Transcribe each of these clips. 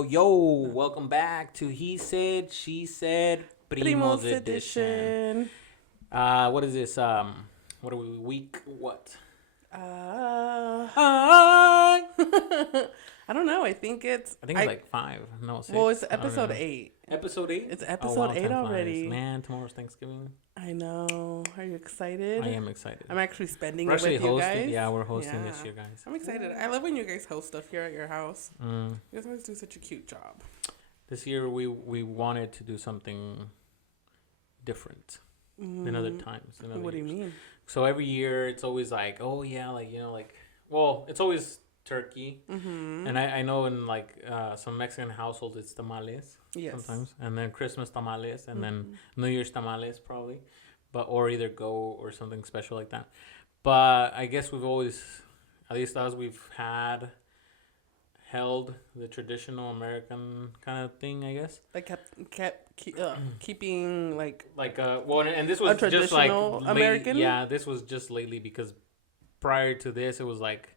yo. Welcome back to He Said, She Said, Primos Edition. What is this? What are we, week what? I don't know. I think it's like 5. No, 6. Well, it's episode 8. Episode 8? It's episode 8 already. Flies. Man, tomorrow's Thanksgiving. I know. Are you excited? I am excited. I'm actually spending we're it with you guys. Yeah, we're hosting this year, guys. I'm excited. I love when you guys host stuff here at your house. You guys always do such a cute job. This year we wanted to do something different than other times. What do you mean? So every year it's always like, oh yeah, well, it's always turkey. Mm-hmm. And I know in some Mexican households it's tamales. Yes. Sometimes. And then Christmas tamales and then New Year's tamales probably. Or either go or something special like that. But I guess we've always, at least as we've held the traditional American kind of thing, I guess. Like keeping and this was just like American. Yeah, this was just lately because prior to this it was like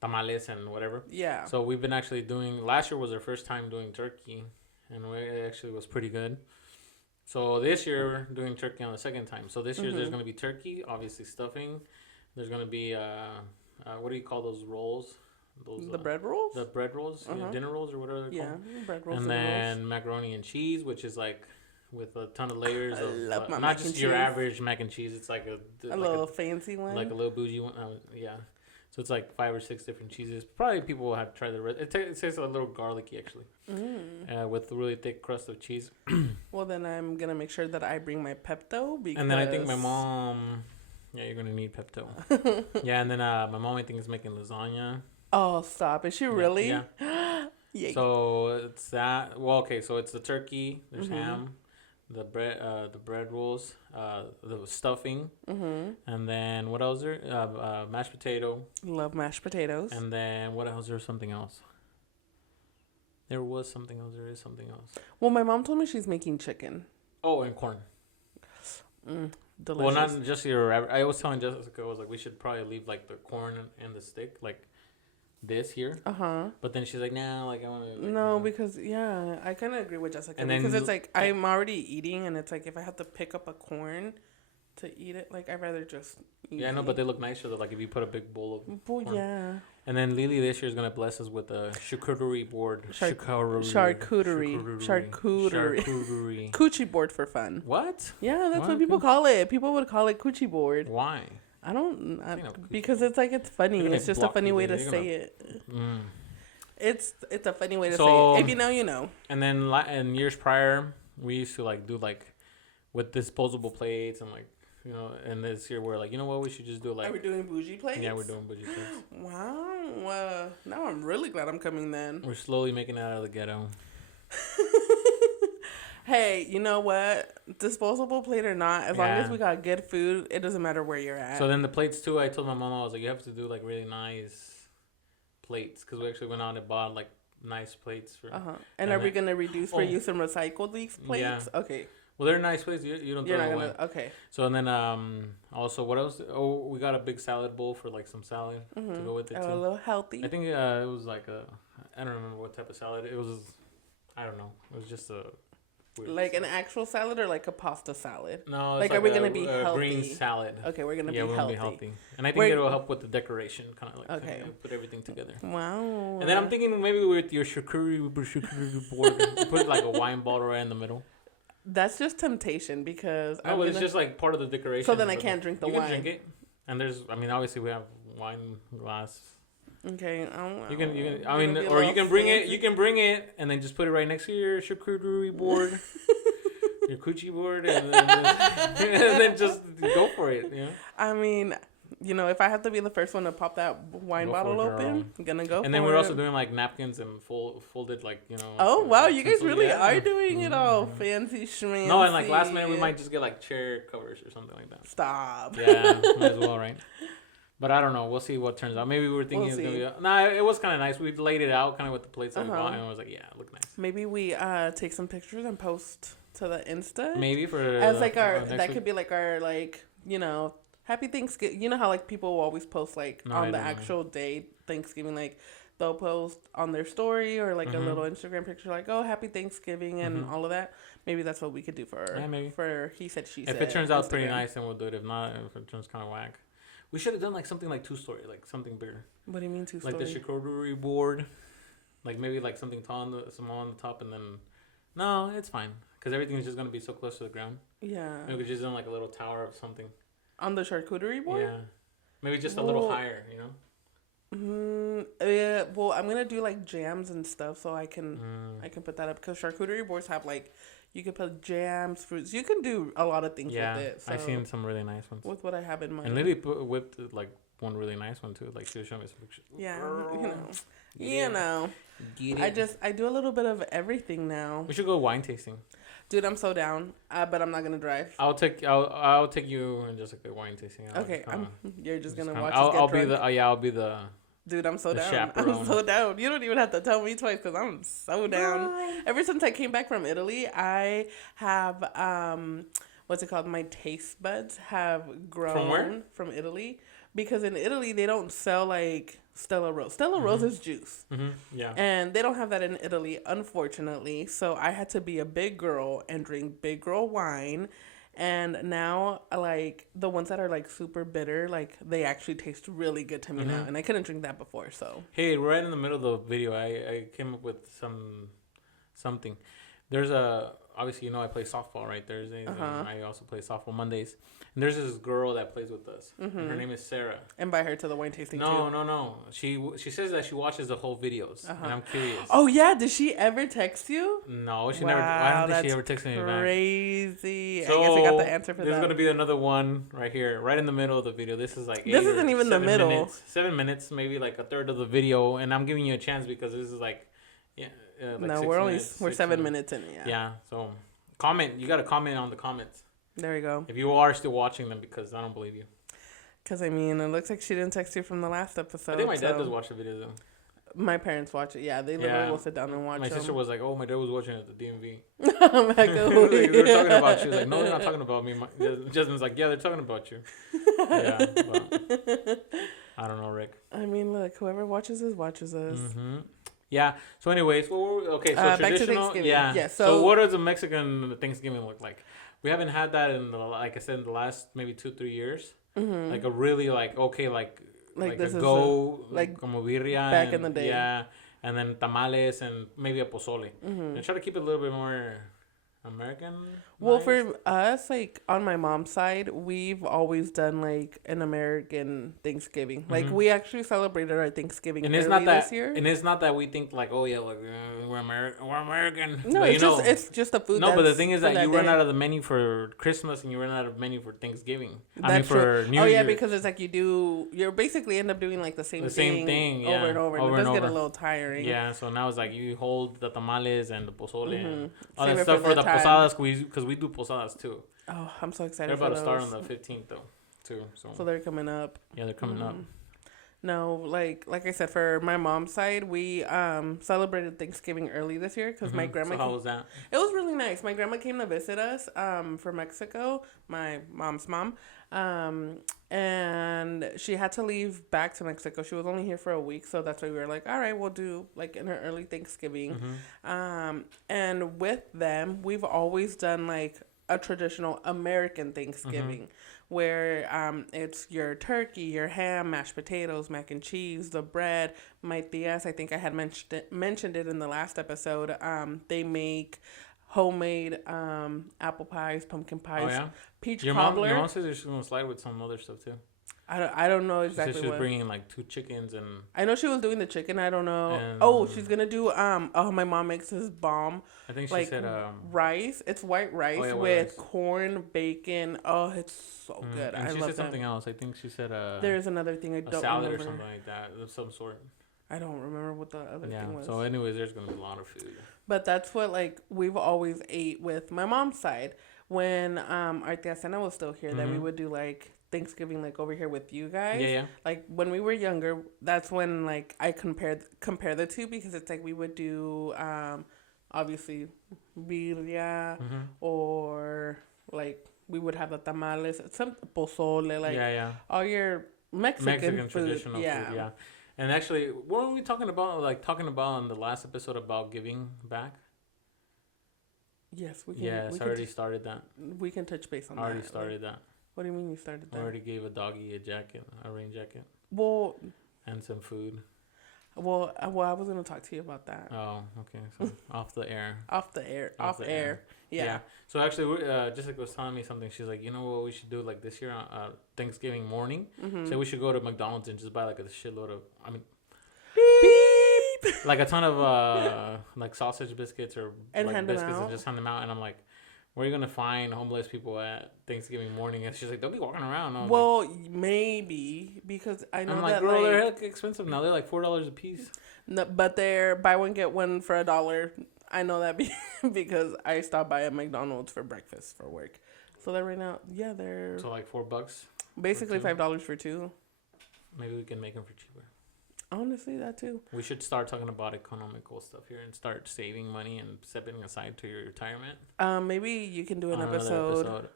tamales and whatever. Yeah. So we've been actually doing. Last year was our first time doing turkey, and it actually was pretty good. So this year we're doing turkey on the second time. So this year there's going to be turkey, obviously stuffing. There's going to be what do you call those rolls? The bread rolls? The bread rolls, dinner rolls or whatever they're called. Yeah, bread rolls. And then macaroni and cheese, which is like with a ton of layers I love my not mac just and your cheese. average mac and cheese. It's like a little fancy one, like a little bougie one. Yeah. So it's like 5 or 6 different cheeses. Probably people will have to try the rest. It tastes a little garlicky actually, with a really thick crust of cheese. Well, then I'm gonna make sure that I bring my Pepto because. And then I think my mom. Yeah, you're gonna need Pepto. Yeah, and then my mom I think is making lasagna. Oh, stop! Is she really? Yeah. So it's that. Well, okay. So it's the turkey. There's ham, the bread rolls, the stuffing, and then what else? There mashed potato. Love mashed potatoes. And then what else? There's something else. There was something else. There is something else. Well, my mom told me she's making chicken. Oh, and corn. Delicious. Well, not just your. I was telling Jessica, I was like, we should probably leave like the corn and the stick like this here. But then she's like, nah, like I want to. No, because I kind of agree with Jessica because it's like I'm already eating, and it's like if I have to pick up a corn to eat it, like I'd rather just. Eat I know, but they look nicer though. Like if you put a big bowl of. Well, corn. yeah. And then Lily this year is gonna bless us with a charcuterie board. Charcuterie. Coochie board for fun. What? Yeah, that's what people call it. People would call it coochie board. Why? I don't because it's like it's funny. It's just a funny way to say it. It's a funny way to say it. If you know, you know. And then in years prior, we used to like do like with disposable plates and like. And this year we're like, you know what, we should just do like. Are we doing bougie plates? Yeah, we're doing bougie plates. Wow. Now I'm really glad I'm coming then. We're slowly making it out of the ghetto. Hey, you know what? Disposable plate or not, as long as we got good food, it doesn't matter where you're at. So then the plates too, I told my mom, I was like, you have to do like really nice plates. Because we actually went out and bought like nice plates. And are we going to reduce for you some recycled leaf plates? Yeah. Okay. Well, they're nice plates. You don't throw them away. Okay. So and then also what else? Oh, we got a big salad bowl for like some salad to go with it too. A little healthy. I think it was like I don't remember what type of salad it was. I don't know. It was just a like an actual salad or like a pasta salad. No, it's like are we gonna be healthy? Green salad. Okay, we're gonna be healthy. And I think it'll help with the decoration, kind of like put everything together. Wow. And then I'm thinking maybe with your charcuterie board, put like a wine bottle right in the middle. That's just temptation because it's just like part of the decoration. So then I can't drink the wine. You can drink it, and obviously we have wine glass. Okay. You can. Or you can bring it. You can bring it, and then just put it right next to your charcuterie board, your coochie board, and then just go for it. Yeah. I mean. If I have to be the first one to pop that wine bottle open, I'm gonna go. And then we're also doing like napkins and folded like. Oh wow, you guys really are doing it all fancy schmancy. No, and like last minute we might just get like chair covers or something like that. Stop. Yeah, might as well, right? But I don't know. We'll see what turns out. Maybe we were thinking it's gonna be. Nah, it was kind of nice. We laid it out kind of with the plates that we bought, and I was like, yeah, it looked nice. Maybe we take some pictures and post to the Insta. Maybe for as like our that could be like our Happy Thanksgiving. You know how like people will always post like on the actual day Thanksgiving like they'll post on their story or like a little Instagram picture like, oh, happy Thanksgiving and all of that. Maybe that's what we could do for he said, she said. If it turns out pretty nice, then we'll do it. If not, if it turns kind of whack. We should have done like something like 2-story, like something bigger. What do you mean 2-story? Like the charcuterie board. Like maybe like something tall small on the top and then... No, it's fine. Because everything's just going to be so close to the ground. Yeah. Maybe we could just do like a little tower of something. On the charcuterie board? Yeah. Maybe just a little higher, you know? Yeah, well, I'm gonna do like jams and stuff, so I can put that up because charcuterie boards have like you can put jams, fruits. You can do a lot of things with it. So I've seen some really nice ones. With what I have in mind, and Lily whipped like one really nice one too. Like she was showing me some pictures. Yeah, you know. I do a little bit of everything now. We should go wine tasting. Dude, I'm so down, but I'm not gonna drive. I'll take you and just like a wine tasting. Okay, you're just gonna watch. I'll be the. Dude, I'm so down. Chaperone. I'm so down. You don't even have to tell me twice because I'm so down. Ever since I came back from Italy, I have what's it called? My taste buds have grown. From where? From Italy, because in Italy they don't sell like Stella Rose. Stella Rose is juice. Yeah. And they don't have that in Italy, unfortunately. So I had to be a big girl and drink big girl wine. And now, like, the ones that are, like, super bitter, like, they actually taste really good to me now. And I couldn't drink that before, so. Hey, right in the middle of the video, I came up with something. There's obviously, you know, I play softball, right? Thursdays. And I also play softball Mondays. And there's this girl that plays with us. And her name is Sarah. Invite her to the wine tasting, too. No. She says that she watches the whole videos. And I'm curious. Oh, yeah? Did she ever text you? No, she never. I don't think she ever texted me back. Crazy. So, I guess I got the answer for that. There's going to be another one right here, right in the middle of the video. This is like this isn't even the middle. Minutes, 7 minutes, maybe like a third of the video. And I'm giving you a chance because this is like, like no, we're 7 minutes in. Yeah. So comment. You got to comment on the comments. There we go. If you are still watching them, because I don't believe you. Because, I mean, it looks like she didn't text you from the last episode. I think my dad does watch the videos, though. My parents watch it. Yeah, they literally will sit down and watch My them. sister was like, oh, my dad was watching it at the DMV. I'm like, oh, they were talking about you. She was like, no, they're not talking about me. Jasmine's like, yeah, they're talking about you. Yeah, but I don't know, Rick. I mean, look, whoever watches us, watches us. Yeah. So anyways, okay, so back to traditional. Thanksgiving. Yeah. So what does a Mexican Thanksgiving look like? We haven't had that like I said, in the last maybe 2-3 years. Like a really like this a go like como birria back in the day. Yeah, and then tamales and maybe a pozole. And try to keep it a little bit more American. Well, for us, like on my mom's side, we've always done like an American Thanksgiving. Like we actually celebrated our Thanksgiving early this year. And it's not that we think like, oh yeah, like we're American. No, but, it's just the food. No, but the thing is that you run out of the menu for Christmas and you run out of menu for Thanksgiving. For New Year. Oh yeah, because it's like you're basically end up doing like the same thing over and over. And it does get a little tiring. Yeah, so now it's like you hold the tamales and the pozole and all that stuff for the posadas because we do posadas too. Oh, I'm so excited. They're about to start on the 15th though, too. So they're coming up. Yeah, they're coming up. No, like I said, for my mom's side, we celebrated Thanksgiving early this year because my grandma. So how was that? It was really nice. My grandma came to visit us from Mexico. My mom's mom. And she had to leave back to Mexico. She was only here for a week, so that's why we were like, all right, we'll do like in her early Thanksgiving. And with them, we've always done like a traditional American Thanksgiving where it's your turkey, your ham, mashed potatoes, mac and cheese, the bread. My tias, I think I had mentioned it in the last episode. They make homemade apple pies, pumpkin pies, peach cobbler. Your mom says she's gonna slide with some other stuff too. I don't know exactly. She was bringing like 2 chickens and. I know she was doing the chicken. I don't know. She's gonna do my mom makes this bomb. I think she said rice. It's white rice with corn, bacon. Oh, it's so good. And she said something else. I think she said there's another thing I don't remember. Salad or something like that of some sort. I don't remember what the other thing was. So anyways, there's gonna be a lot of food. But that's what like we've always ate with my mom's side. When our tia Sena was still here, that we would do like Thanksgiving like over here with you guys. Yeah. Like when we were younger, that's when like I compare the two because it's like we would do obviously birria or like we would have the tamales, some pozole, like all your Mexican food. Traditional food. Yeah. And actually, what were we talking about? Like talking about on the last episode about giving back. Yes, we can. Yes, I already started that. We can touch base on that. I already started that. What do you mean you started that? I already gave a doggy a jacket, a rain jacket. Well. And some food. Well, I was gonna talk to you about that. Oh, okay. So off the air. Off air. Yeah. So actually, Jessica was telling me something. She's like, you know what we should do like this year, Thanksgiving morning. Mm-hmm. So we should go to McDonald's and just buy like a shitload of. I mean. Beep. Like a ton of like sausage biscuits or and like hand biscuits them out. And just hand them out. And I'm like, where are you gonna find homeless people at Thanksgiving morning? And she's like, they'll be walking around. Well, like, maybe because I know I'm like, that girl, they're heck expensive now. They're like $4 a piece. No, but they're buy one get one for $1. I know that because I stopped by at McDonald's for breakfast for work. So they're right now, they're so like $4. Basically $5 for two. Maybe we can make them for cheaper. Honestly, that too. We should start talking about economical stuff here and start saving money and stepping aside to your retirement. Maybe you can do an episode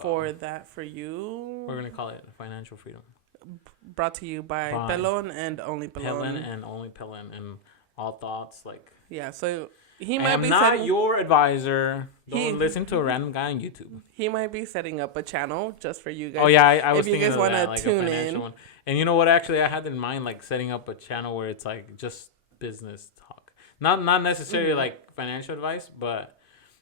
for that for you. We're gonna call it Financial Freedom. Brought to you by Pelon and Only Pelon. Pelon and Only Pelon and all thoughts like. Yeah, so he might be not your advisor. Don't listen to a random guy on YouTube. He might be setting up a channel just for you guys. Oh yeah, I was thinking if you guys want to like tune in. One. And you know what? Actually, I had in mind like setting up a channel where it's like just business talk, not necessarily like financial advice, but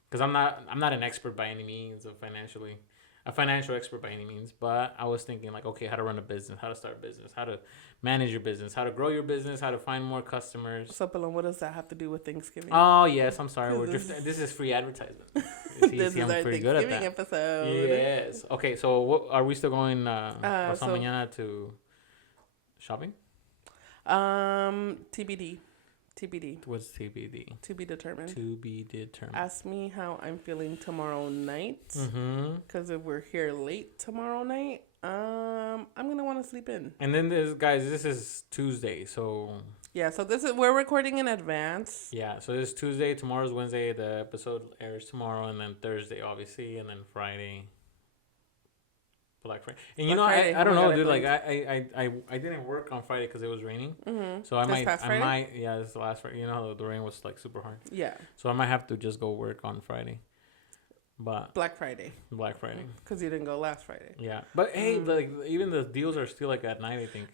because I'm not an expert by any means of a financial expert by any means. But I was thinking like, okay, how to run a business, how to start a business, how to manage your business, how to grow your business, how to find more customers. So, Pelon, what does that have to do with Thanksgiving? Oh yes, I'm sorry. This is free advertisement. This is our Thanksgiving episode. Yes. Okay, so what are we still going pasado mañana to shopping? TBD. What's TBD? To be determined. To be determined. Ask me how I'm feeling tomorrow night. Because if we're here late tomorrow night, I'm gonna want to sleep in. And then this is Tuesday, so. Yeah, so we're recording in advance. Yeah, so this is Tuesday. Tomorrow's Wednesday. The episode airs tomorrow, and then Thursday, obviously, and then Friday. Black Friday. And you know, Friday, I don't know, dude. Like I didn't work on Friday because it was raining. Mm-hmm. So I might. Yeah, this is the last Friday. You know how the rain was like super hard. Yeah. So I might have to just go work on Friday. But Black Friday. Because you didn't go last Friday. Yeah, but hey, like even the deals are still like at night. I think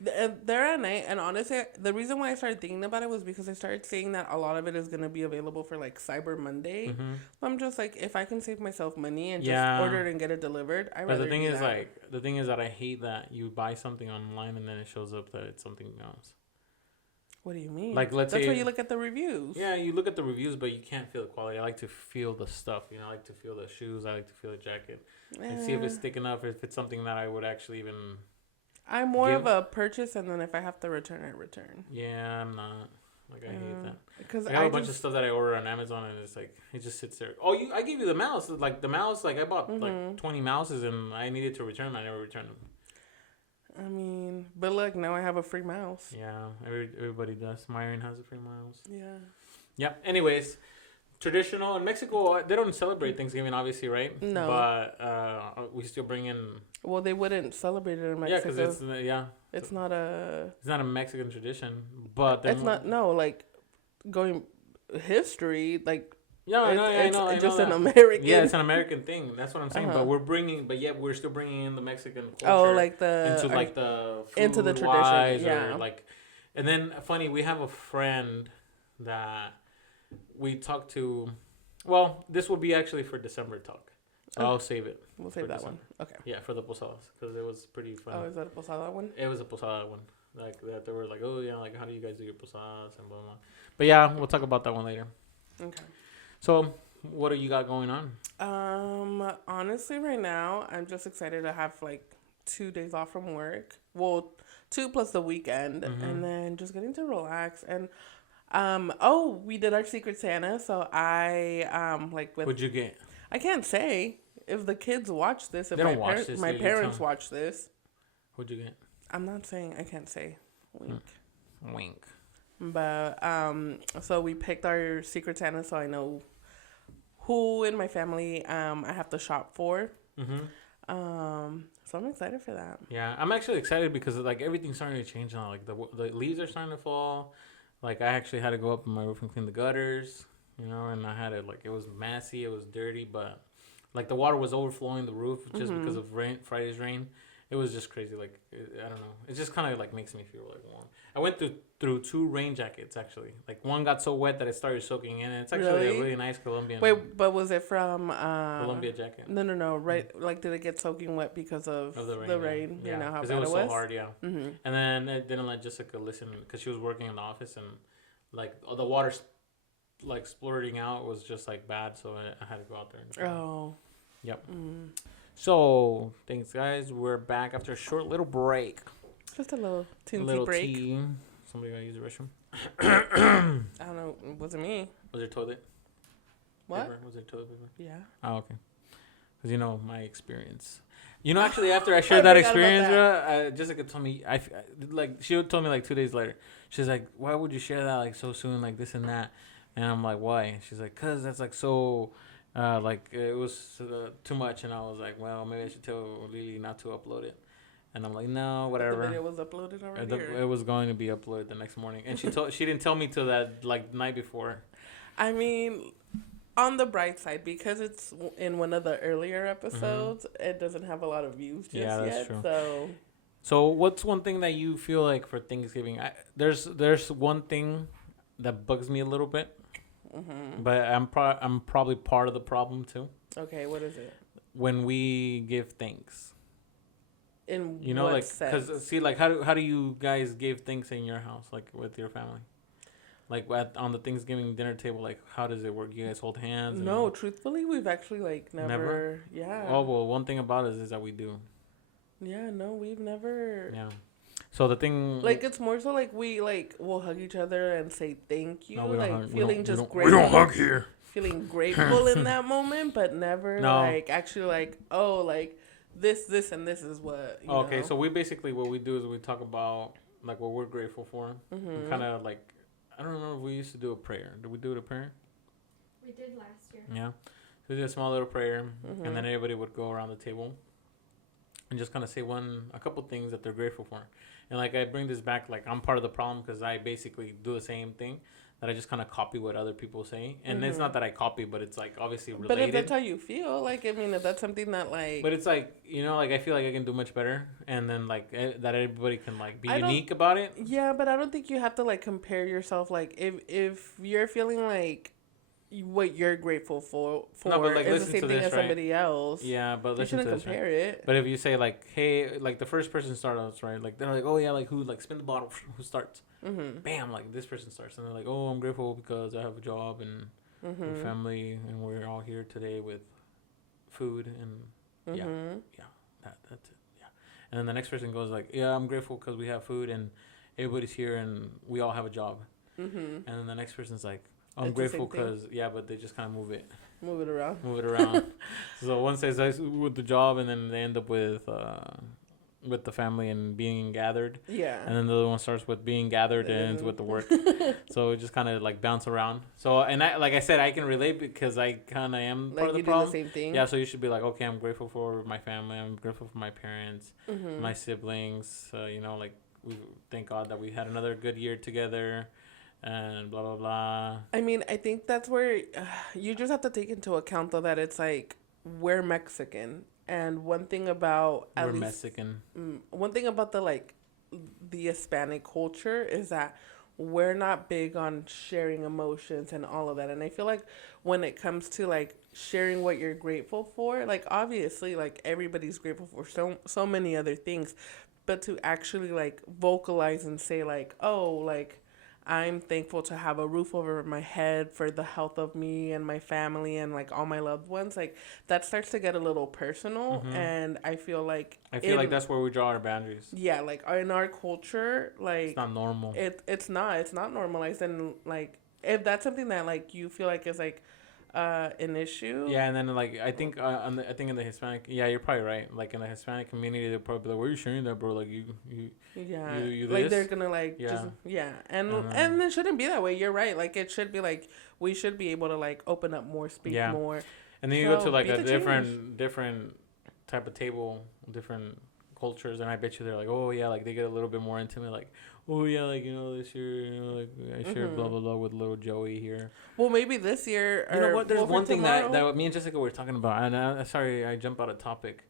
they're at night, and honestly, the reason why I started thinking about it was because I started seeing that a lot of it is gonna be available for like Cyber Monday. Mm-hmm. So I'm just like, if I can save myself money and just order it and get it delivered, I rather. But the thing is that I hate that you buy something online and then it shows up that it's something else. What do you mean? Like, that's why you look at the reviews. Yeah, you look at the reviews, but you can't feel the quality. I like to feel the stuff. You know, I like to feel the shoes. I like to feel the jacket. And see if it's thick enough, if it's something that I would actually even. I'm more of a purchase, and then if I have to return, I return. Yeah, I'm not. Like, I hate that. Because I have a bunch of stuff that I order on Amazon, and it's like, it just sits there. Oh, I gave you the mouse. Like, the mouse, like, I bought like 20 mouses, and I needed to return them. I never returned them. I mean, but look, now I have a free mouse. Yeah, everybody does. Myron has a free mouse. Yeah. Yeah. Anyways, traditional in Mexico, they don't celebrate Thanksgiving, obviously, right? No. But we still bring in. Well, they wouldn't celebrate it in Mexico. Yeah, because it's not a. It's not a Mexican tradition, but it's not. No, like going history, like. Yeah, I know. It's just an American. Yeah, it's an American thing. That's what I'm saying. But we're still bringing in the Mexican culture. Oh, like into the food into the tradition. Yeah. Or like, and then funny, we have a friend that we talked to. Well, this will be actually for December talk. So I'll save it. We'll save that one. Okay. Yeah, for the posadas because it was pretty fun. Oh, is that a posada one? It was a posada one. Like that, they were like, oh yeah, like how do you guys do your posadas and blah blah. But yeah, we'll talk about that one later. Okay. So, what do you got going on? Honestly, right now, I'm just excited to have like 2 days off from work. Well, 2 plus the weekend, and then just getting to relax. And we did our Secret Santa, so I What'd you get? I can't say if the kids watch this. If my parents watch this. What'd you get? I'm not saying. I can't say. Wink. Wink. But so we picked our Secret Santa, so I know who in my family I have to shop for. So I'm excited for that. Yeah, I'm actually excited because like everything's starting to change now. Like the leaves are starting to fall. Like I actually had to go up on my roof and clean the gutters, and I had it like it was messy, it was dirty, but like the water was overflowing the roof just because of Friday's rain. It was just crazy. Like I don't know. It just kind of like makes me feel like warm. I went through 2 rain jackets actually. Like one got so wet that it started soaking in. And it's actually a really nice Colombian. Wait, but was it from Columbia jacket? No. Right, like did it get soaking wet because of the rain? Yeah, you know how bad it was so hard. Yeah. And then it didn't let Jessica listen because she was working in the office and like the water like splurting out was just like bad, so I had to go out there. Yep. So thanks, guys. We're back after a short little break. Just a little teensy break. Tea. Somebody gotta use the restroom. I don't know. It wasn't me. Was there toilet? What? Paper? Was there toilet paper? Yeah. Oh, okay. Because my experience. Actually, after I shared that experience, Jessica told me, she told me like 2 days later. She's like, why would you share that like so soon, like this and that? And I'm like, why? She's like, cause that's like so, like it was too much. And I was like, well, maybe I should tell Lily not to upload it. And I'm like, no, whatever. The video was uploaded already. It was going to be uploaded the next morning, and she didn't tell me till that like night before. I mean, on the bright side, because it's in one of the earlier episodes, it doesn't have a lot of views just yet. True. So what's one thing that you feel like for Thanksgiving? There's one thing that bugs me a little bit, but I'm probably part of the problem too. Okay, what is it? When we give thanks. In what like sense? because see, like how do you guys give thanks in your house, like with your family? Like on the Thanksgiving dinner table, like how does it work? You guys hold hands? No, truthfully, we've actually like never. Yeah. Oh well, one thing about it is that we do. Yeah, no, we've never. Yeah. So the thing, like, it's more so like we'll hug each other and say thank you, no, like feeling just grateful. We don't hug here. Feeling grateful in that moment, but never like actually like like this and this is what. Okay, so we basically what we do is we talk about like what we're grateful for. Kind of like I don't remember if we used to do a prayer. Did we do a prayer? We did last year. Yeah. So we did a small little prayer, and then everybody would go around the table and just kind of say a couple things that they're grateful for. And like I bring this back, like I'm part of the problem because I basically do the same thing. That I just kind of copy what other people say. And it's not that I copy, but it's like obviously related. But if that's how you feel, like, I mean, if that's something that like... But it's like, like I feel like I can do much better. And then like that everybody can like be unique about it. Yeah, but I don't think you have to like compare yourself. Like if you're feeling like what you're grateful for no, but, like, is the same thing as somebody else. Yeah, but listen to this, compare it. But if you say like, hey, like the first person starts, right? Like they're like, oh yeah, like who, like spin the bottle, who starts? Bam, like this person starts, and they're like, oh, I'm grateful because I have a job and a family, and we're all here today with food and that's it. Yeah, and then the next person goes like, yeah, I'm grateful because we have food and everybody's here and we all have a job. And then the next person's like, I'm grateful because but they just kind of move it around. So one says with the job, and then they end up with the family and being gathered. Yeah. And then the other one starts with being gathered and ends with the work. So it just kind of like bounce around. So and I, like I said, I can relate because I kind of am part of the problem. Do the same thing. Yeah. So you should be like, okay, I'm grateful for my family. I'm grateful for my parents, my siblings. Like we thank God that we had another good year together. And blah blah blah. I mean, I think that's where you just have to take into account though that it's like we're Mexican, and one thing about Mexican. One thing about the Hispanic culture is that we're not big on sharing emotions and all of that. And I feel like when it comes to like sharing what you're grateful for, like obviously like everybody's grateful for so many other things, but to actually like vocalize and say like, oh, like I'm thankful to have a roof over my head for the health of me and my family and like all my loved ones. Like that starts to get a little personal, and I feel like that's where we draw our boundaries. Yeah, like in our culture, like it's not normal. It's not normalized, and like if that's something that like you feel like is like an issue. Yeah, and then like I think I think in the Hispanic, you're probably right. Like in the Hispanic community, they're probably like, "Why are you sharing that, bro? Like you like this? They're gonna like and it shouldn't be that way. You're right. Like it should be like we should be able to like open up more, speak more. And then you go to like a different type of table, different cultures, and I bet you they're like, oh yeah, like they get a little bit more intimate, like, oh yeah, like this year, like I shared blah blah blah with little Joey here. Well, maybe this year. You know what? There's one thing that me and Jessica were talking about, and sorry I jump out of topic,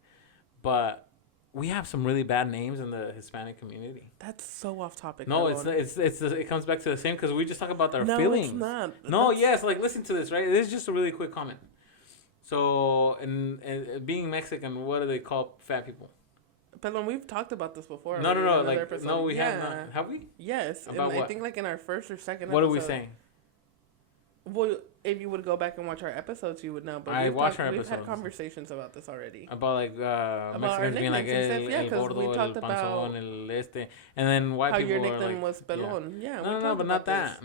but we have some really bad names in the Hispanic community. That's so off topic. No, it comes back to the same because we just talk about our feelings. No, it's not. No, yes, like listen to this, right? This is just a really quick comment. So, and being Mexican, what do they call fat people? But we've talked about this before. No, like episode. No, we have not. Have we? Yes, about and what? I think like in our first or second. What episode. are we saying? Well, if you would go back and watch our episodes, you would know. But I watched our episodes. We've had conversations about this already. About like Mexicans being like el gordo, el panzón, el este, and then white how people your nickname like, was pelón. Yeah. No, but not that.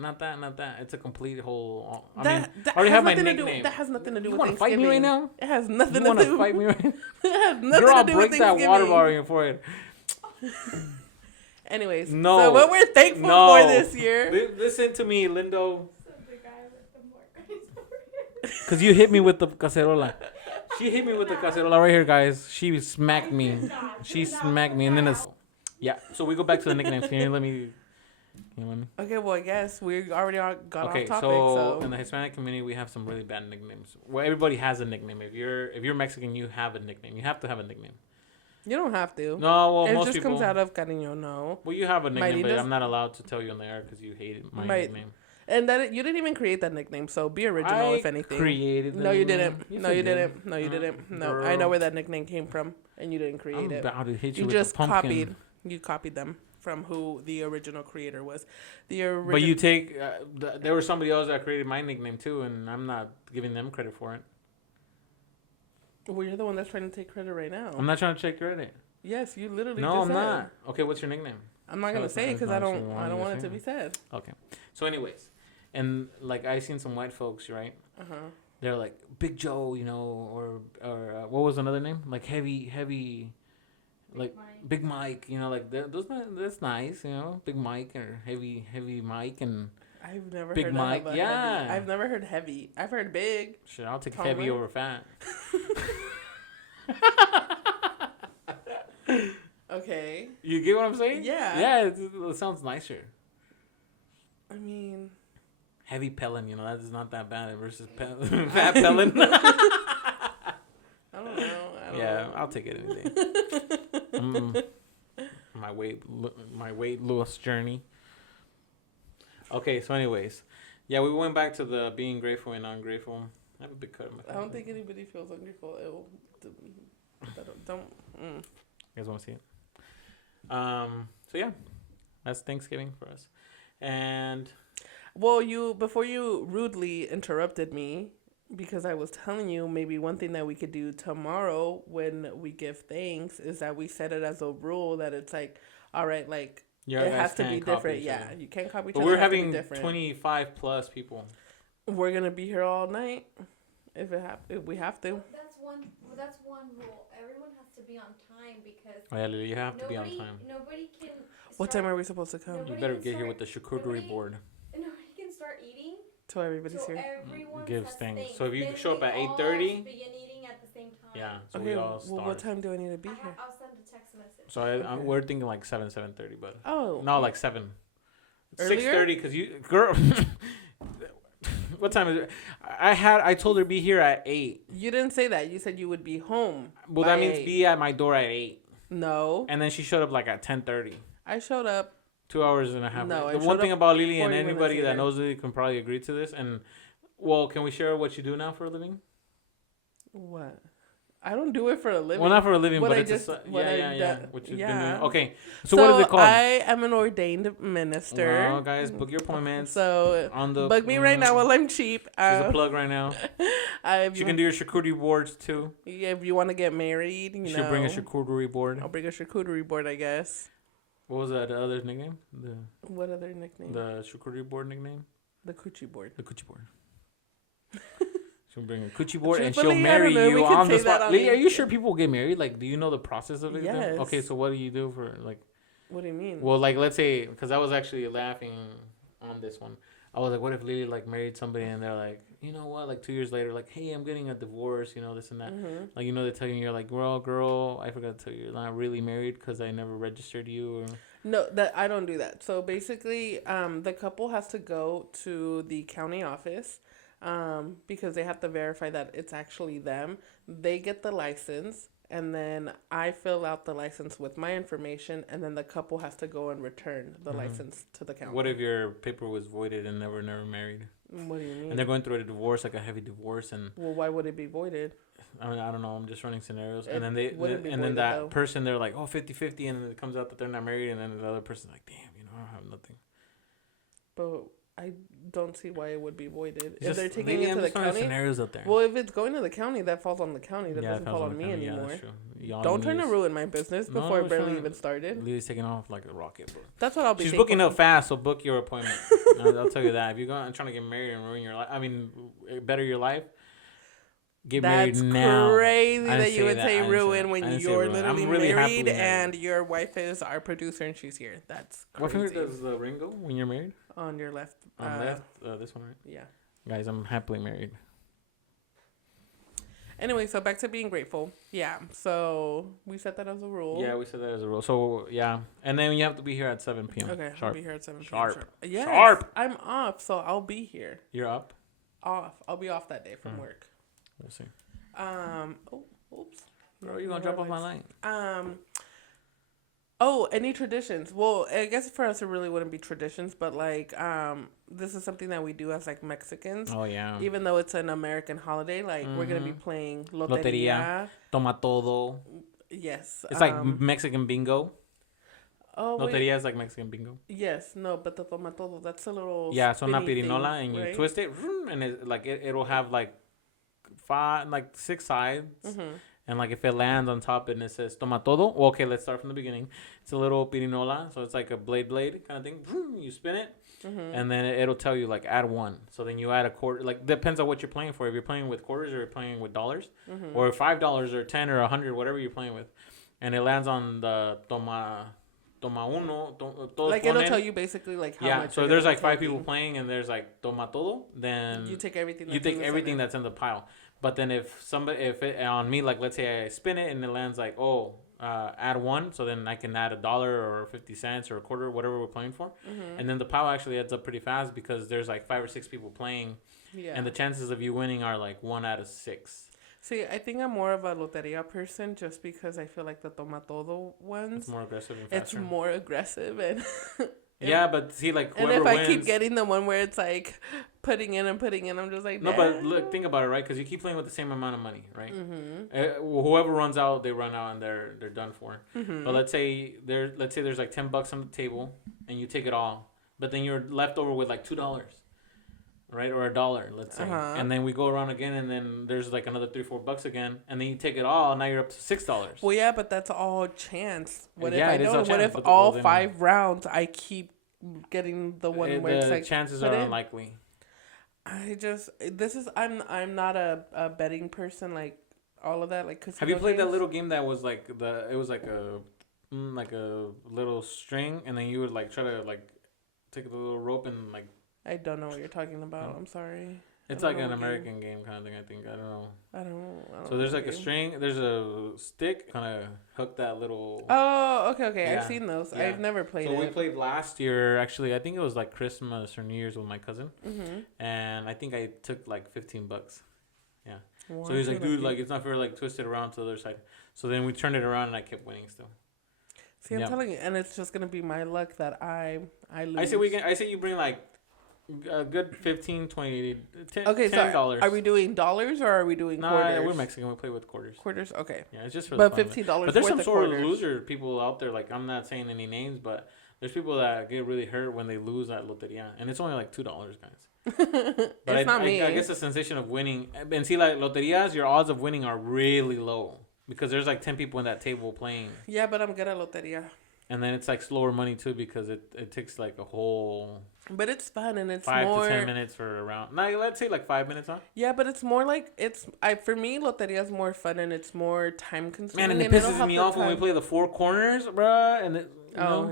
It's a complete whole. That I already have my nickname. That has nothing to do with Thanksgiving. You want to fight me right now? It has nothing to do. You want to fight me right now? It has nothing Girl, to do with Thanksgiving. break that water bottle in your forehead. Anyways, no. So what we're thankful for this year. Listen to me, Lindo. So the guy with the more guys. Because you hit me with the cacerola. She hit me with the cacerola right here, guys. She smacked me. She smacked me, and then it's... Yeah, so we go back to the nicknames. Can you let me... Okay, well, I guess we already got off topic. So in the Hispanic community, we have some really bad nicknames. Well, everybody has a nickname. If you're Mexican, you have a nickname. You have to have a nickname. You don't have to. No, well, it most just people... comes out of cariño, no. Well, you have a nickname, but I'm not allowed to tell you on the air because you hate my nickname. And that you didn't even create that nickname, so be original, if anything. Created No, you didn't. No, you didn't. No, you didn't. No, I know where that nickname came from, and you didn't create it. About to hit you You with just a pumpkin. copied. You copied them from who the original creator was. But you take... there was somebody else that created my nickname, too, and I'm not giving them credit for it. Well, you're the one that's trying to take credit right now. I'm not trying to take credit. Yes, you literally No, just I'm said. not. Okay, what's your nickname? I'm not going to say it because I don't want it to be said. Okay. So anyways, and like I seen some white folks, right? Uh-huh. They're like Big Joe, or what was another name? Like heavy like Big Mike, like that's nice, Big Mike or heavy Mike and I've never Big heard Mike. Of yeah. Heavy. I've never heard heavy. I've heard big. Shit, I'll take heavy over fat. Okay. You get what I'm saying? Yeah. Yeah, it sounds nicer. I mean, heavy Pellin, that is not that bad versus fat Pellin. I don't know. I'll take it any day. My weight loss journey. Okay, so anyways, yeah, we went back to the being grateful and ungrateful. I have a big cut in my thumb. I don't think anybody feels ungrateful. Don't. You guys want to see it? So yeah, that's Thanksgiving for us. And well, before you rudely interrupted me, because I was telling you maybe one thing that we could do tomorrow when we give thanks is that we set it as a rule that it's like, all right, like it has to be different. Yeah, you can't copy each other. But we're having 25 plus people. We're gonna be here all night if we have to. That's one rule. Everyone has to be on time because. Oh yeah, Lily, you have to be on time. Nobody can. What time are we supposed to come? You better get here with the charcuterie board. Nobody can start eating. So everybody's here. Everyone gives thanks. Things. So if you then show up at 8:30. Begin eating at the same time. Yeah. So okay, we all start. Well, what time do I need to be here? I'll send a text message. So we're thinking like 7:30, but no, like 7. Earlier? 6:30 because you girl. What time is it? I told her to be here at 8. You didn't say that. You said you would be home. Well, that means 8. Be at my door at 8. No. And then she showed up like at 10:30. I showed up 2 hours and a half. No, the one thing about Lily and anybody that knows Lily can probably agree to this. And well, can we share what you do now for a living? What? I don't do it for a living. Well, not for a living, but it's just What you've been doing. Okay, so what is it called? I am an ordained minister. Well, guys, book your appointments. So book me right now while I'm cheap. She's a plug right now. She can do your charcuterie boards too. Yeah, if you want to get married, you should bring a charcuterie board. I'll bring a charcuterie board, I guess. What was that other nickname? What other nickname? The charcuterie board nickname? The coochie board. The coochie board. She'll bring a coochie board and she'll marry you on the spot. Are you sure people get married? Like, do you know the process of it? Yes. Okay, so what do you do for like? What do you mean? Well, like, let's say, because I was actually laughing on this one. I was like, what if Lily like married somebody and they're like, you know what, like 2 years later, like, hey, I'm getting a divorce, you know, this and that. Like, you know, they tell you, you're like, well, girl, I forgot to tell you, you're not really married because I never registered you. Or... No, that I don't do that. So basically, the couple has to go to the county office, because they have to verify that it's actually them. They get the license, and then I fill out the license with my information, and then the couple has to go and return the license to the county. What if your paper was voided and they were never married? What do you mean? And they're going through a divorce, like a heavy divorce, and well, why would it be voided? I mean, I don't know. I'm just running scenarios, and then that person, they're like, oh, 50-50, and then it comes out that they're not married, and then the other person's like, damn, you know, I don't have nothing. But I don't see why it would be voided. If they're taking it to the county, scenarios out there. Well, if it's going to the county, that falls on the county. That doesn't fall on me anymore. Yeah, don't try to ruin my business before I barely even started. Lily's taking off like a rocket. Bro. That's what I'll be. She's booking up fast, so book your appointment. I'll tell you that. If you're trying to get married and ruin your life, I mean, better your life. Get married now. That's crazy that you would say ruin when you're literally married and your wife is our producer and she's here. That's crazy. What finger does the ring go when you're married? On your left. On left? This one, right? Yeah. Guys, I'm happily married. Anyway, so back to being grateful. Yeah. So we set that as a rule. Yeah, we set that as a rule. So, yeah. And then you have to be here at 7 p.m. Okay, sharp. I'll be here at 7 p.m. Sharp. Yes, sharp. I'm off, so I'll be here. You're up? Off. I'll be off that day from work. We'll see. Oops. Bro, you gonna drop off my line? Any traditions? Well, I guess for us it really wouldn't be traditions, but like this is something that we do as like Mexicans. Oh yeah. Even though it's an American holiday, like we're gonna be playing lotería. Toma todo. Yes. It's like Mexican bingo. Oh, lotería is like Mexican bingo. Yes, no, but the toma todo, that's a little so una pirinola thing, and you twist it, and it'll have like 6 sides. And like if it lands on top and it says toma todo, well, okay, let's start from the beginning. It's a little pirinola, so it's like a blade kind of thing. You spin it, and then it'll tell you like add 1. So then you add a quarter. Like depends on what you're playing for. If you're playing with quarters or you're playing with dollars, or $5 or 10 or 100, whatever you're playing with, and it lands on the toma uno. Like it'll tell you basically like how much. So there's like 5 people playing, and there's like toma todo. Then you take everything. That's in the pile. But then if on me, like let's say I spin it and it lands like add 1, so then I can add $1 or 50 cents or a quarter, whatever we're playing for, and then the pile actually adds up pretty fast because there's like 5 or 6 people playing, and the chances of you winning are like 1 out of 6. See, I think I'm more of a loteria person just because I feel like the toma todo ones. It's more aggressive and faster. It's more aggressive and. Yeah, but see, like whoever and if wins, I keep getting the one where it's like putting in, I'm just like no. But look, think about it, right? Because you keep playing with the same amount of money, right? Whoever runs out, they run out and they're done for. But let's say there's like $10 on the table, and you take it all, but then you're left over with like $2, right, or $1, let's say, and then we go around again, and then there's like another $3-4 again, and then you take it all, and now you're up to $6. Well, yeah, but that's all chance. What if I don't? What if all 5 rounds I keep getting the one where it's like chances are unlikely. I'm not a betting person like all of that like. Have you played that little game that was like it was like a little string, and then you would like try to like take the little rope and like. I don't know what you're talking about. I'm sorry. It's like an American game kind of thing, I think. I don't know. So there's like a string. There's a stick. Kind of hook that little... Oh, okay. Yeah. I've seen those. Yeah. I've never played it. So we played last year. Actually, I think it was like Christmas or New Year's with my cousin. And I think I took like $15. Yeah. Wow, so he's like, dude, like, it's not fair. Like, twist it around to the other side. So then we turned it around and I kept winning still. See, I'm telling you. And it's just going to be my luck that I lose. I say you bring like... A good 15, 20, 10, okay, $10. So are we doing dollars or are we doing quarters? Yeah, we're Mexican. We play with quarters. Quarters, okay. Yeah, it's just for but the fun. $15. But there's some sort of loser people out there. Like I'm not saying any names, but there's people that get really hurt when they lose at loteria, and it's only like $2, guys. But it's not me. I guess the sensation of winning, and see, like loterias, your odds of winning are really low because there's like 10 people in that table playing. Yeah, but I'm good at loteria. And then it's like slower money too because it takes like a whole. But it's fun and it's 5 more... to 10 minutes for a round. No, let's say like 5 minutes, huh? Yeah, but it's more like for me, loteria is more fun and it's more time consuming. Man, and it pisses me off when we play the 4 corners, bruh. And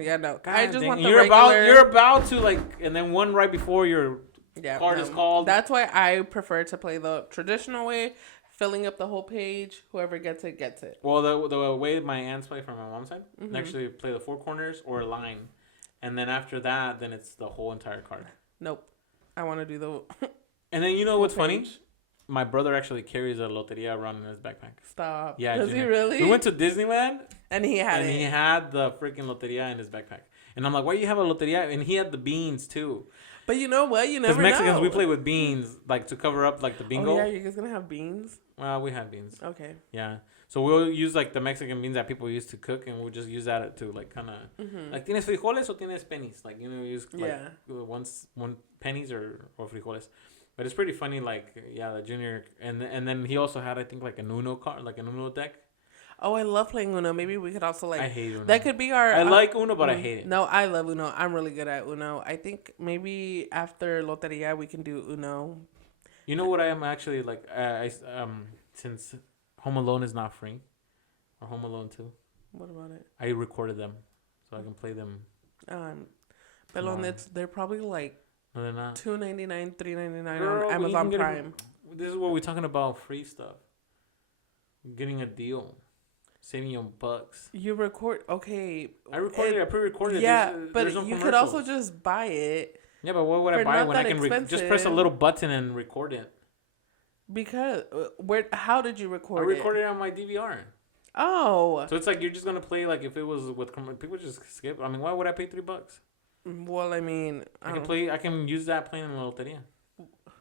yeah, no. God I just dang. want the regular... You're about to like, and then one right before you're card is called. That's why I prefer to play the traditional way, filling up the whole page. Whoever gets it, gets it. Well, the way my aunts play from my mom's side, they actually play the 4 corners or a line. And then after that, then it's the whole entire card. Nope. I want to do the... And then you know what's funny? My brother actually carries a loteria around in his backpack. Stop. Yeah, Does he really? We went to Disneyland. And he had he had the freaking loteria in his backpack. And I'm like, why do you have a loteria? And he had the beans, too. But you know what? You never know. Because Mexicans, we play with beans, like, to cover up, like, the bingo. Oh, yeah? You guys going to have beans? Well, we had beans. Okay. Yeah. So we'll use, like, the Mexican beans that people used to cook, and we'll just use that to, like, kind of... Like, ¿tienes frijoles o tienes pennies? Like, you know, use, like, one pennies or frijoles. But it's pretty funny, like, the junior... And then he also had, I think, like, an Uno card, like, an Uno deck. Oh, I love playing Uno. Maybe we could also, like... I hate Uno. That could be our... I like Uno, but I hate it. No, I love Uno. I'm really good at Uno. I think maybe after Loteria, we can do Uno. You know what I am actually, like... since Home Alone is not free, or Home Alone 2. What about it? I recorded them, so I can play them. But they're probably like... No, they're not. $2.99, $3.99 on Amazon Prime. This is what we're talking about, free stuff. Getting a deal. Saving you bucks. You record... Okay. I recorded it. I pre-recorded it. Yeah, but you could also just buy it. Yeah, but what would I buy when I can just press a little button and record it? Because... How did you record it? I recorded it on my DVR. Oh. So it's like you're just going to play like if it was with... People just skip. I mean, why would I pay $3? Well, I mean... I can use that playing in the loteria.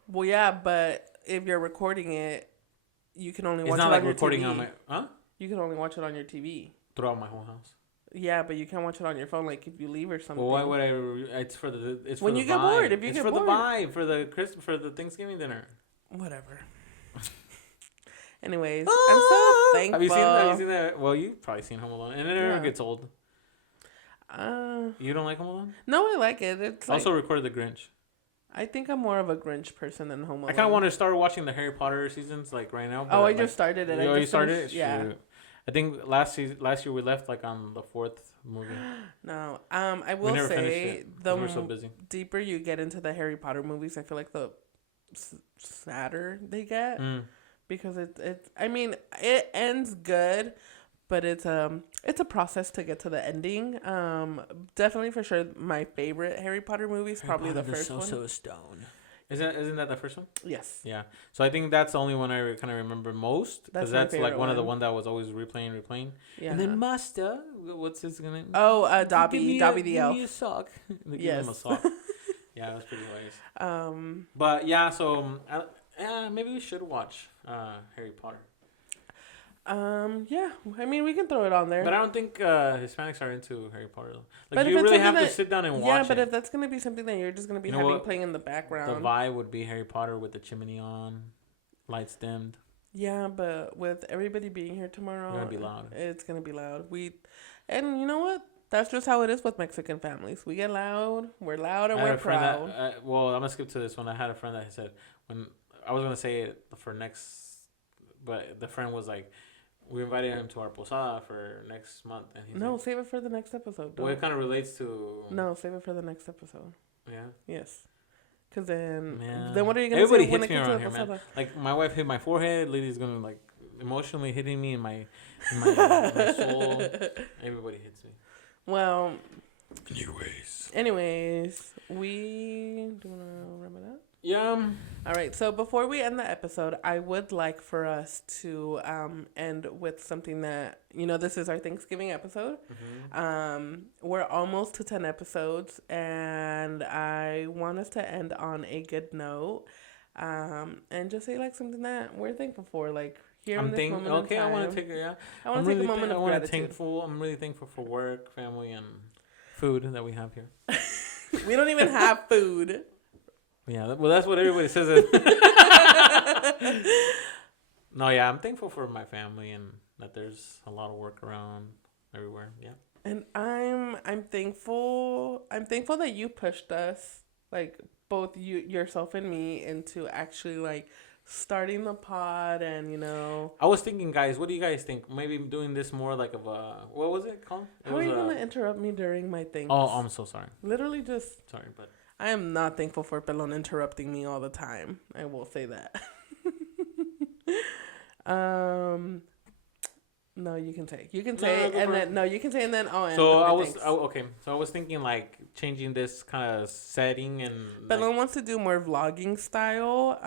Well, yeah, but if you're recording it, you can only watch it on your TV. It's not like recording on my... Huh? You can only watch it on your TV. Throughout my whole house. Yeah, but you can't watch it on your phone, like if you leave or something. Well, why would I? It's for the. It's when for you the get vibe. bored. If you it's get for bored. the vibe, for the Thanksgiving dinner. Whatever. Anyways, I'm so thankful. Have you seen that? Well, you've probably seen Home Alone, and it never gets old. You don't like Home Alone? No, I like it. It's I also recorded The Grinch. I think I'm more of a Grinch person than Home Alone. I kind of want to start watching the Harry Potter seasons like right now. I just started it. You already started it? Yeah. Shoot. I think last year we left like on the 4th movie. No. I will say the we're so busy. Deeper you get into the Harry Potter movies, I feel like the sadder they get because it's. I mean, it ends good, but it's a process to get to the ending. Definitely for sure, my favorite Harry Potter movie is probably the first one. Sorcerer's Stone. Isn't that the first one? Yes. Yeah. So I think that's the only one I kind of remember most because that's like one of the one that was always replaying. Yeah. And then Master, what's his name? Oh, Dobby the elf. Give me a sock. They yes. give him a sock. Yeah, that's pretty hilarious. But yeah, so maybe we should watch Harry Potter. Yeah. I mean, we can throw it on there. But I don't think Hispanics are into Harry Potter though. Like, you really have to sit down and watch it. Yeah, but if that's gonna be something that you're just gonna be having playing in the background, the vibe would be Harry Potter with the chimney on, lights dimmed. Yeah, but with everybody being here tomorrow, it's gonna be loud. It's gonna be loud. And you know what? That's just how it is with Mexican families. We get loud. We're loud and we're proud. Well, I'm gonna skip to this one. I had a friend that said when I was gonna say it for next, but the friend was like. We invited him to our posada for next month. And he's like, save it for the next episode. Well, it kind of relates to... No, save it for the next episode. Yeah? Yes. Because then what are you going to say when it comes to the posada? Man. Like, my wife hit my forehead. Lily's going to, like, emotionally hitting me in my soul. Everybody hits me. Well... Anyways, we... Do you want to wrap it up? Yeah. All right. So before we end the episode, I would like for us to end with something that, this is our Thanksgiving episode. Mm-hmm. We're almost to 10 episodes, and I want us to end on a good note and just say, like, something that we're thankful for, like, here in this moment okay, in time. I want to take I want to take a moment of gratitude. I'm really thankful for work, family, and food that we have here. We don't even have food. Yeah, well, that's what everybody says. No, yeah, I'm thankful for my family and that there's a lot of work around everywhere. Yeah. And I'm thankful. I'm thankful that you pushed us, like both yourself and me, into actually like starting the pod and I was thinking, guys, what do you guys think? Maybe doing this more like of a what was it called? How are you gonna interrupt me during my thing? Oh, I'm so sorry. Literally just sorry, but. I am not thankful for Pelon interrupting me all the time. I will say that. No, you can say. You can say, and then no, you can say, and then I'll end. So I was okay. So I was thinking like changing this kind of setting and. Pelon wants to do more vlogging style.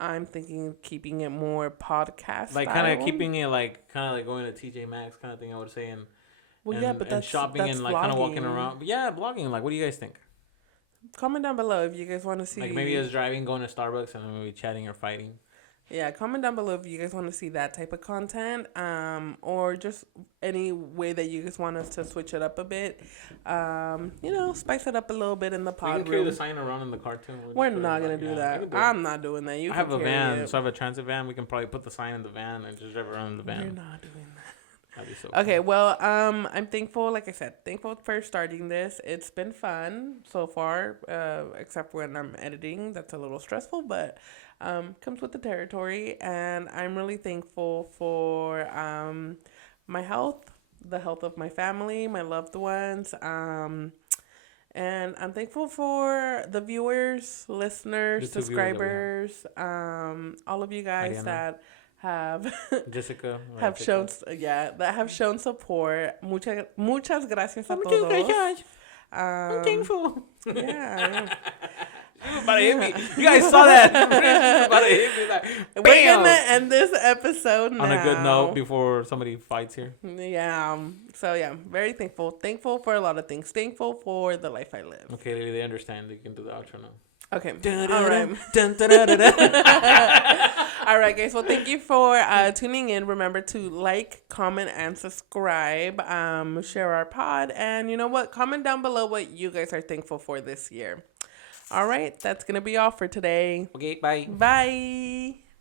I'm thinking keeping it more podcast. Like kind of keeping it like going to TJ Maxx kind of thing. I would say but that's shopping that's and like kind of walking around. But yeah, vlogging. Like, what do you guys think? Comment down below if you guys want to see. Like maybe us driving, going to Starbucks, and then maybe chatting or fighting. Yeah, comment down below if you guys want to see that type of content, or just any way that you guys want us to switch it up a bit. Spice it up a little bit in the pod room. We can carry the sign around in the car too. We're not gonna do that. I'm not doing that. I have a van, so I have a transit van. We can probably put the sign in the van and just drive around in the van. You're not doing that. That'd be so okay, cool. well, I'm thankful, like I said, thankful for starting this. It's been fun so far, except when I'm editing. That's a little stressful, but comes with the territory. And I'm really thankful for my health, the health of my family, my loved ones. And I'm thankful for the viewers, listeners, subscribers, all of you guys Mariana. That have Jessica have shown support. Muchas gracias a todos. I'm thankful. Yeah. About to hit me. You guys saw that. About to hit me. Like, we're gonna end this episode now. On a good note before somebody fights here. Yeah. So yeah, very thankful. Thankful for a lot of things. Thankful for the life I live. Okay, Lily, they understand. They can do the outro now. Okay. All right. All right, guys. Well, thank you for tuning in. Remember to like, comment, and subscribe. Share our pod. And you know what? Comment down below what you guys are thankful for this year. All right. That's going to be all for today. Okay, bye. Bye.